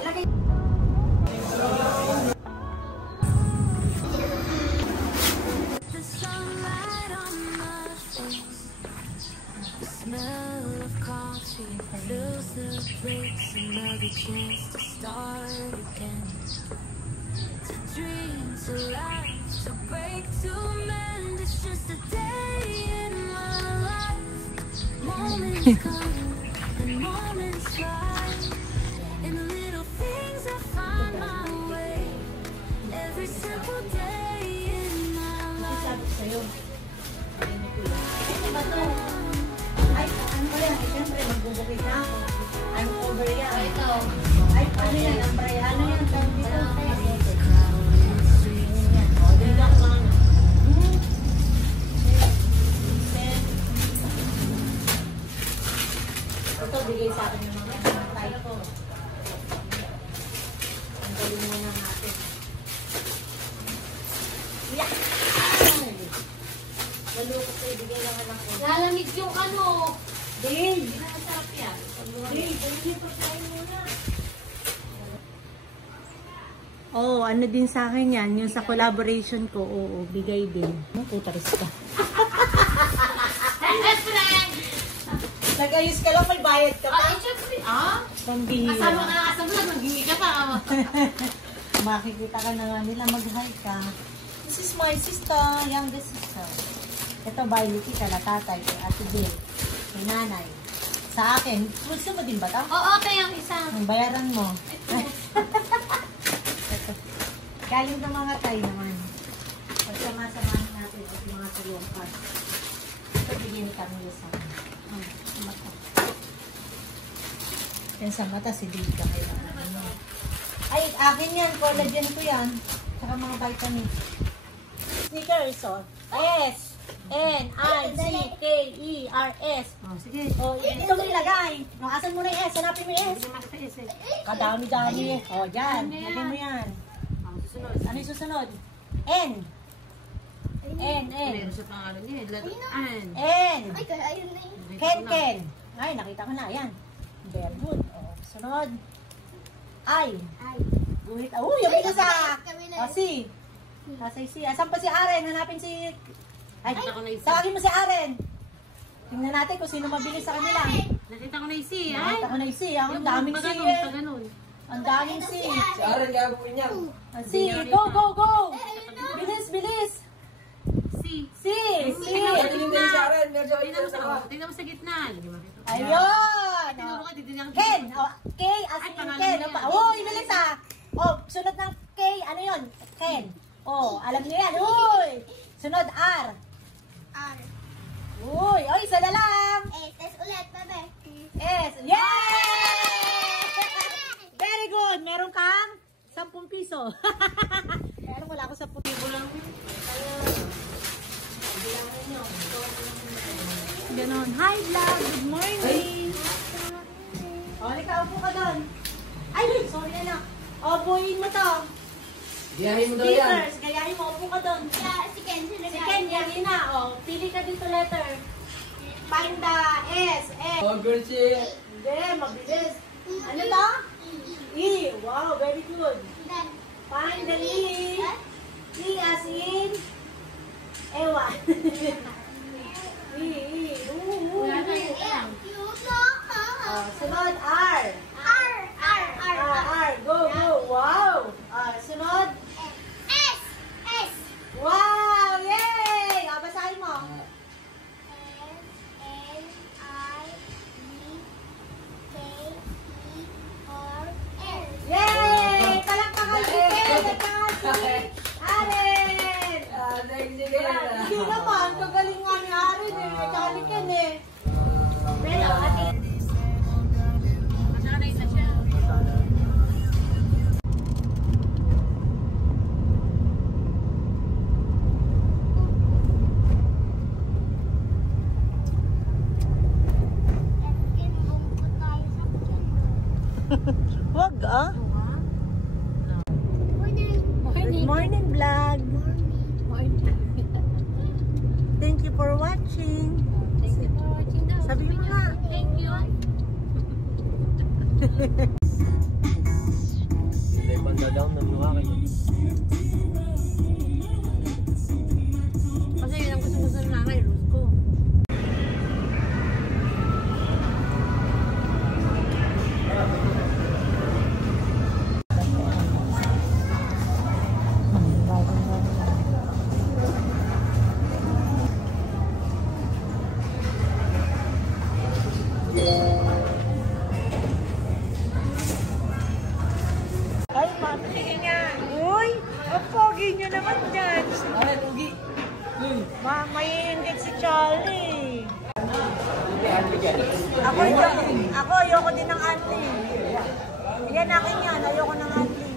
ilagay. Ay, ano ba yan? Siyempre, magbubukit na ako. I'm over yan. Ay, ano yan? Ano yan? Ito, bigay sa akin yung mga tayo ko. Ang galing mo na natin. Yeah! Malukot ko, ibigay naman ako. Lalamig yung ano. Dave! Masarap yan. Dave, hindi pa tayo muna. Oo, ano din sa akin yan. Yung sa collaboration ko, oo, bigay din. Putaris ka. Nag-ayos ka lang, may bayad ka pa. Ay, syempre. Ah? Pambihira. Kasama ka na kasama, maghingi ka pa. Makikita ka na nga nila, mag-hi ka. This is my sister, youngest sister. Ito, Bailey, kala tatay, kay Ate Bill, kay nanay. Sa akin, gusto mo din ba ito? Oo, kaya yung isa. Ang bayaran mo. Ito. Galing ng mga tayo naman. Pagsama-samahan natin at mga tulong pa. Ito, bigyan ni Camilo sa akin. Mata. Yan sa mata, si Lika kailangan mo. Ay, akin yan. Collagen ko yan. Saka mga vitamins. Sneakers, oh. S. N-I-C-K-E-R-S. Oh, sige. Oh, ito mo ilagay. No, asan mo na yung S? Hanapin mo yung S. Kadami-dami. Oh, yan. Lagyan mo yan. Ano yung susunod? N. N. Meron siya pang ano niya. An. N. Ay, kaya ayun na yun. Ken. Ay, nakita ko na. Yan. Very good. Oh, sunod. I. Ay. Guhit. Oh, yung bilis sa... Kabila. Oh, C. Nasay C. Asan pa si Aren? Hanapin si... Ay, Nakita ko na yung C. tawagin mo si Aren. Tingnan natin kung sino mabilis sa kanila. Nakita ko na yung C. Ay. Nakita ko na yung C. Ang daming C. Ganun. Ang daming C. Si Aaron gagawin niya. C. Go, go, go. Bilis, bilis. C. C. C. Tingnan mo si Aaron. Medyo Tingnan mo sa gitna. Ayun. Tingnan mo ka, titignan ko. Ken. Oh, K as Ay, in pangalan Ken. niya. Oh, bilis ah. Oh, sunod ng K. Ano yun? Ken. Oh, alam niyo yan. Uy. Sunod R. R. Uy. Oy, isa na lang. S ulit, bebe. S. Yay! Very good. Meron kang 10 piso. Pero wala ako 10 piso lang. Ganon. Hi, vlog. Good morning. O, ikaw upo ka doon. Ay, sorry anak. O, buuin mo to. Gayahin mo daw yan. Stickers. Gayahin mo. Upo ka doon. Kaya si Ken sila. Si Ken, yahin na. O, pili ka dito letter. Find the S. S. Oh, girl, si... Hindi, mabilis. Ano to? E. Wow, very good. Find the E. E as in ewan. E. Wala na yun. Sunod R. R. Go, go. Wow. Sunod. Wow, yay! Basahin mo. Yay! Palakpakan si Ken at saka si Aren! Hindi naman, kagaling nga ni Aren eh. Tsaka ni Ken eh. Pero atin. Masanay na siya. Wag ah. Good morning vlog. Thank you for watching. Sabi mo nga. Thank you. manda-download yung akin. Kasi yun ang gusto na nanay, rules ko. Ay, sige nga. Uy, ang pogi nyo naman dyan. Ay, Rugi. Maiinggit si Charlie. Ako, ayoko din ng auntie. Yan, akin yan. Ayoko ng auntie.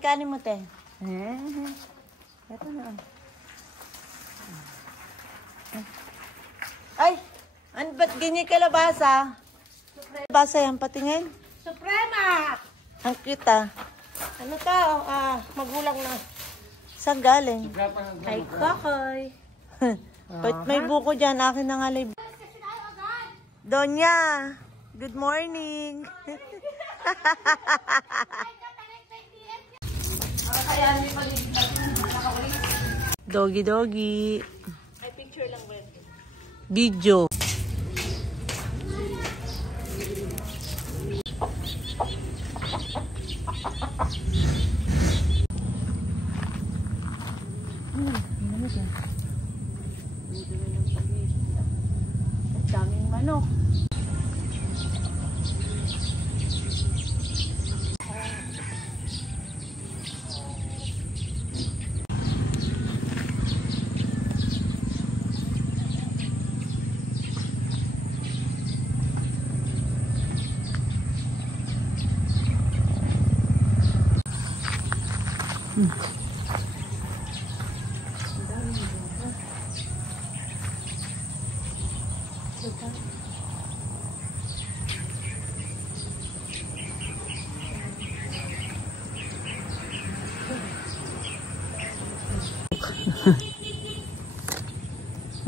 Kanin mo, te. Ito na. Ay! Ano ba't ganyan kalabasa? Kalabasa yan, patingin. Suprema! Ang cute ah. Ano to? Magulang na. Saan galing? Kay Kokoy. Ba't may buko dyan? Akin na nga live. Donya! Good morning! Doggy doggy. Ay, picture lang ba yun? Video. Daming manok.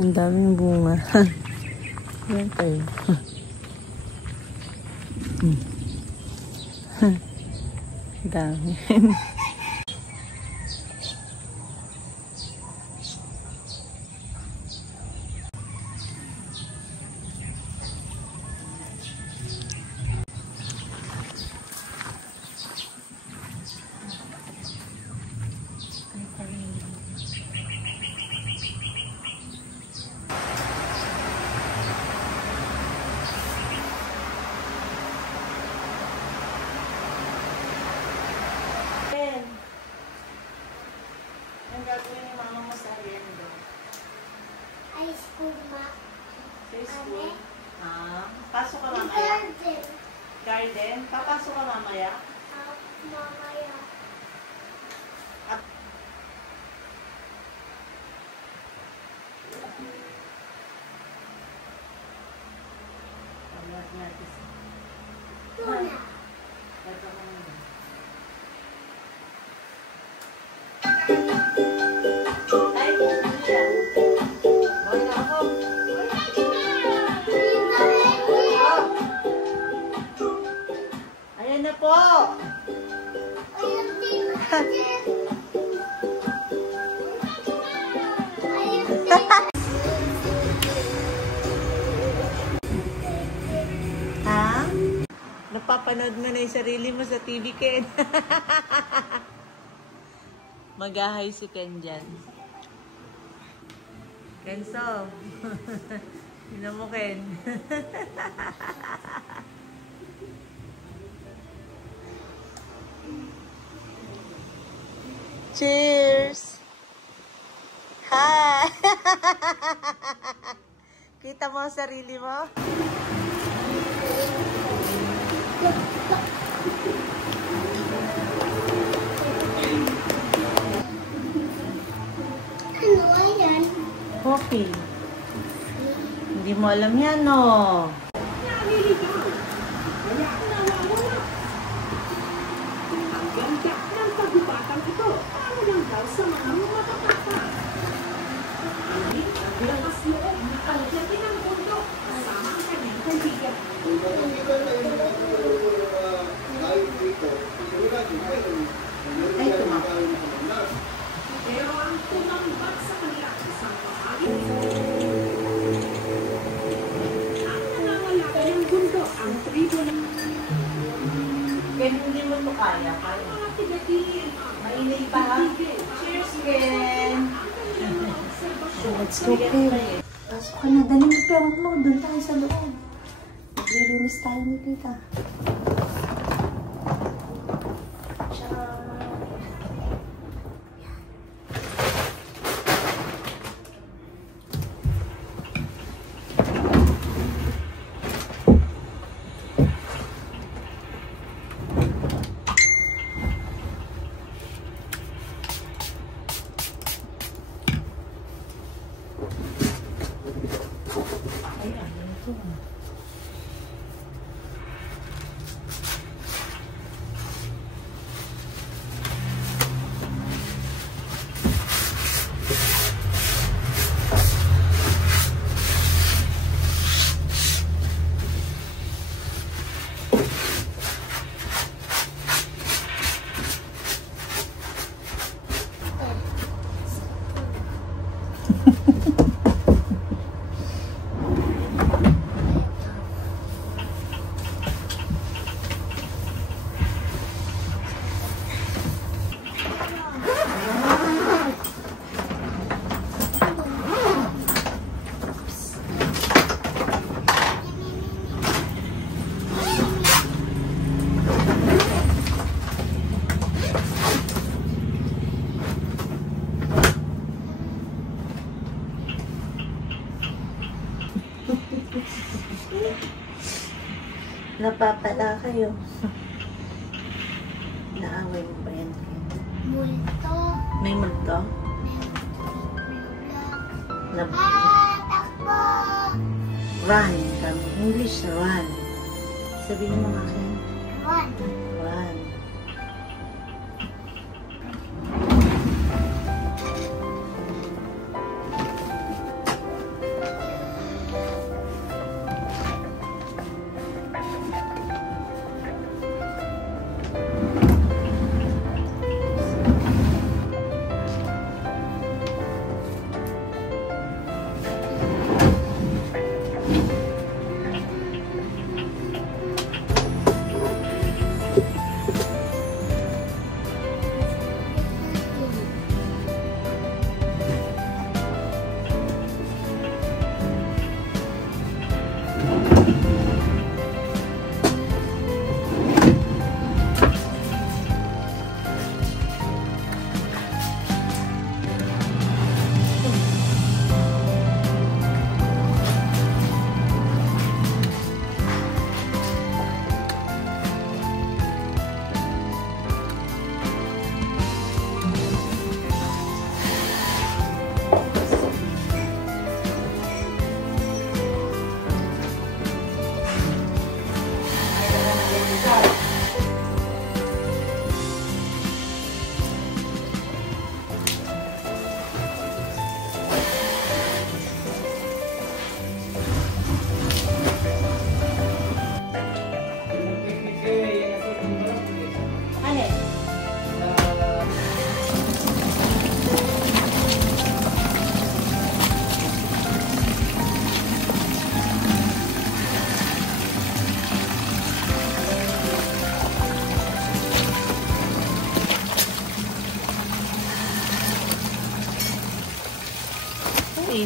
Ang daming bunga. Yan tayo. Dami. Ang gagawin ni mama mo sa ariendo? Ay, school ma. Sa school? Pasok ka mamaya? Garden. Garden? Papasok ka mamaya? Mamaya. Tuna. Ay, ano siya? Bawin na ako. Ayan na po. Ayun din. Ayun din. Ha? Napapanood mo na yung sarili mo sa TV, Ken. Mag-ahay si Ken dyan. Kenzo. Tignan mo, Ken. Cheers! Hi! Kita mo ang sarili mo? Ano ba yan? Coffee. Hindi mo alam yan, no? Ay, Pero ang tumangbat sa kanila isang pamangkin. Ang nangangalaki ng bundok ang tribo ng Ken, hindi mo ito kaya. mga tigatigin ang Mainit pa, ha? Cheers, Ken! Let's go, Ken. Pasok ka na. Dali mo pero mo. Doon tayo sa loob. Maglilinis tayo ni Tita. Napapala kayo. Naaway mo ba yan, Ken? Multo. May multo? Takbo! Run. Kami. English, run. Sabihin mo nga, Ken. Run. Run.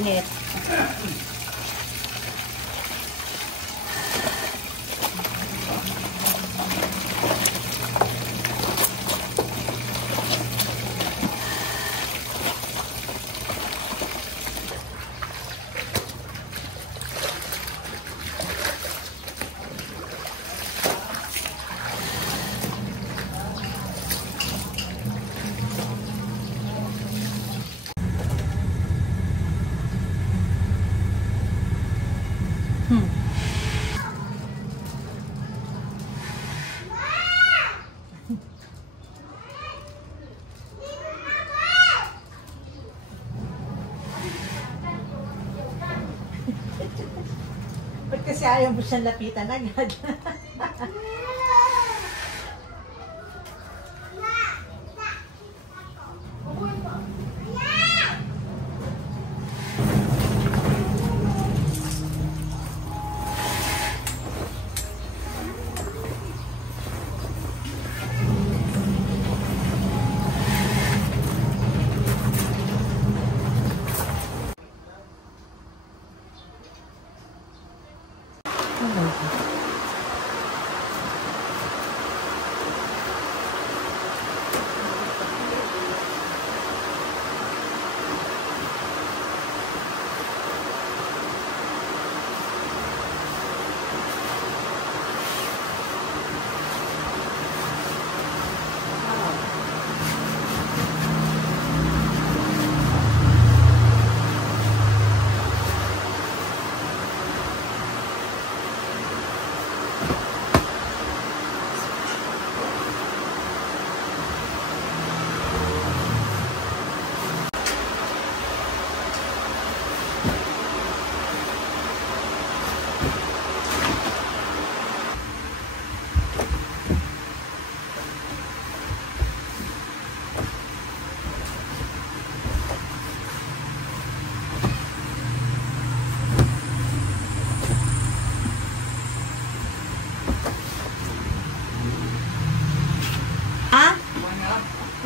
mainit. Ba't kasi ayaw mo siyang lapitan agad?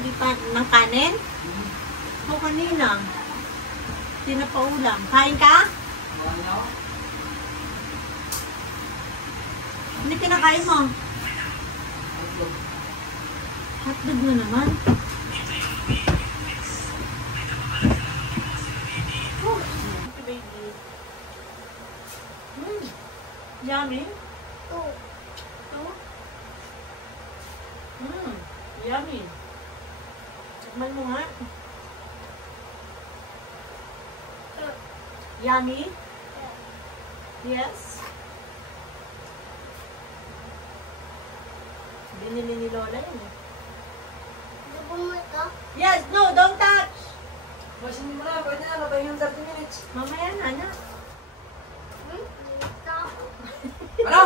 Hindi pa ng kanin? O kanina? Hindi na pa ulam. Kain ka? Hindi kinakain mo? Hotdog mo naman. Oh, baby. Yummy. Oh. Yummy. Tikman mo nga. Yummy? Yes? Binili ni Lola yun eh. Yes, no, don't touch! Masin mo na, pwede na, mabay yung 30 minutes. Mamaya na, anak. Ano?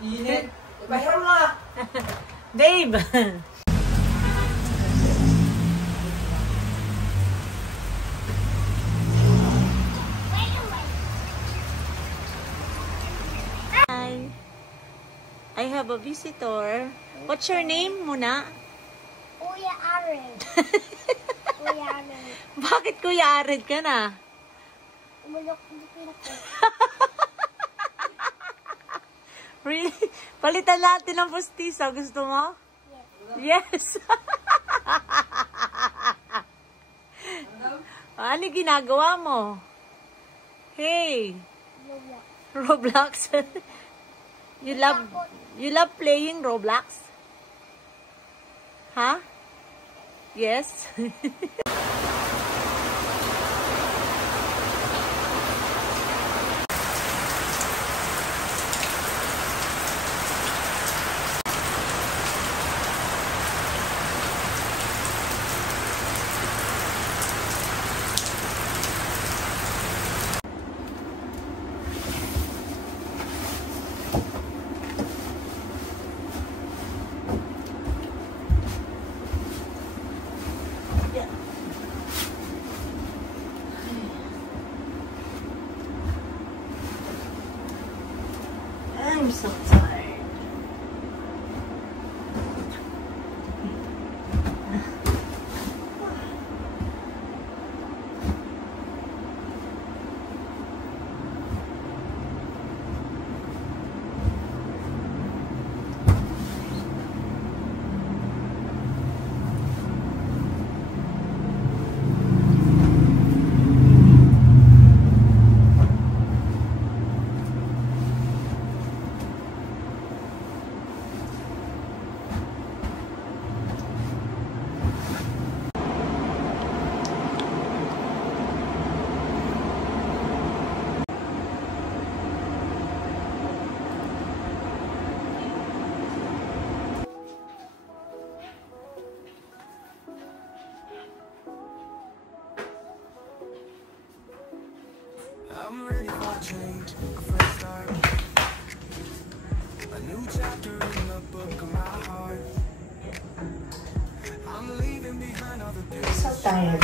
Init. Ibahiram mo na. Babe! Hi! I have a visitor. What's your name muna? Kuya Ared. Kuya Ared. Bakit Kuya Ared ka na? Umulok din ako. Really? Palitan natin ng pustiso. Gusto mo? Yes. Ano ginagawa mo? Hey. Roblox. You love playing Roblox? Huh? Yes. I'm so tired. So tired.